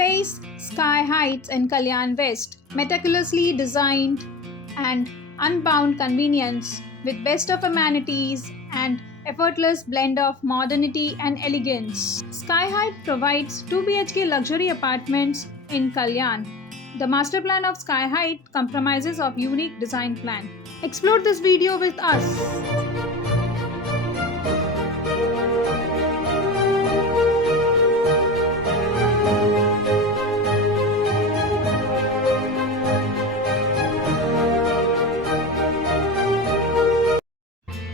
Space Sky Heights in Kalyan West, meticulously designed and unbound convenience with best of amenities and effortless blend of modernity and elegance. Sky Heights provides 2 BHK luxury apartments in Kalyan. The master plan of Sky Heights compromises of unique design plan. Explore this video with us.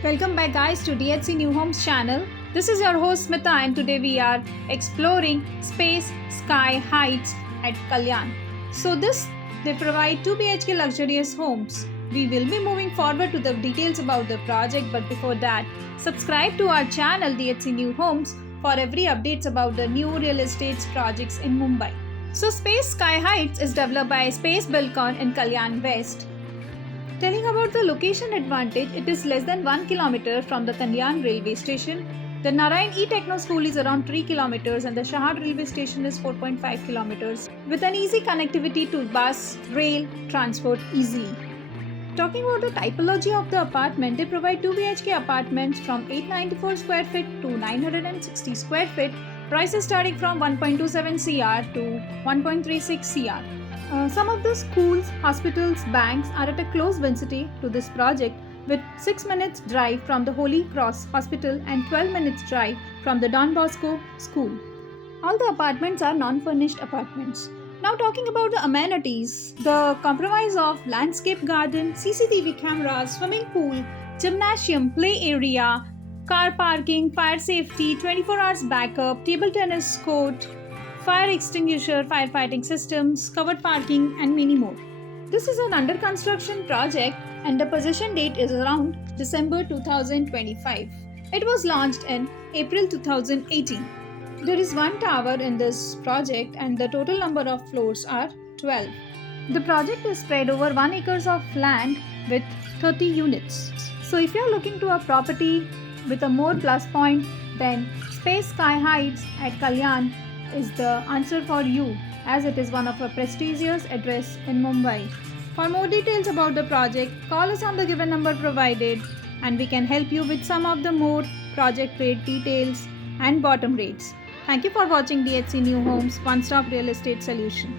Welcome back guys to DHC New Homes channel. This is your host Smita and today we are exploring Space Sky Heights at Kalyan. So they provide 2 BHK luxurious homes. We will be moving forward to the details about the project, but before that, subscribe to our channel DHC New Homes for every updates about the new real estate projects in Mumbai. So Space Sky Heights is developed by Space Buildcon in Kalyan West. Telling about the location advantage, it is less than 1 kilometer from the Kalyan railway station. The Narayan E-Techno School is around 3 kilometers and the Shahad railway station is 4.5 kilometers with an easy connectivity to bus, rail, transport easily. Talking about the typology of the apartment, they provide 2 BHK apartments from 894 square feet to 960 square feet. Prices starting from 1.27 CR to 1.36 CR. Some of the schools, hospitals, banks are at a close vicinity to this project with 6 minutes drive from the Holy Cross Hospital and 12 minutes drive from the Don Bosco School. All the apartments are non-furnished apartments. Now talking about the amenities, the compromise of landscape garden, CCTV cameras, swimming pool, gymnasium, play area, car parking, fire safety, 24 hours backup, table tennis court, fire extinguisher, firefighting systems, covered parking and many more. This is an under construction project and the possession date is around December 2025. It was launched in April 2018. There is one tower in this project and the total number of floors are 12. The project is spread over 1 acres of land with 30 units. So if you are looking to a property with a more plus point, then Space Sky Heights at Kalyan is the answer for you, as it is one of a prestigious address in Mumbai. For more details about the project, call us on the given number provided and we can help you with some of the more project rate details and bottom rates. Thank you for watching DHC New Homes One Stop Real Estate Solution.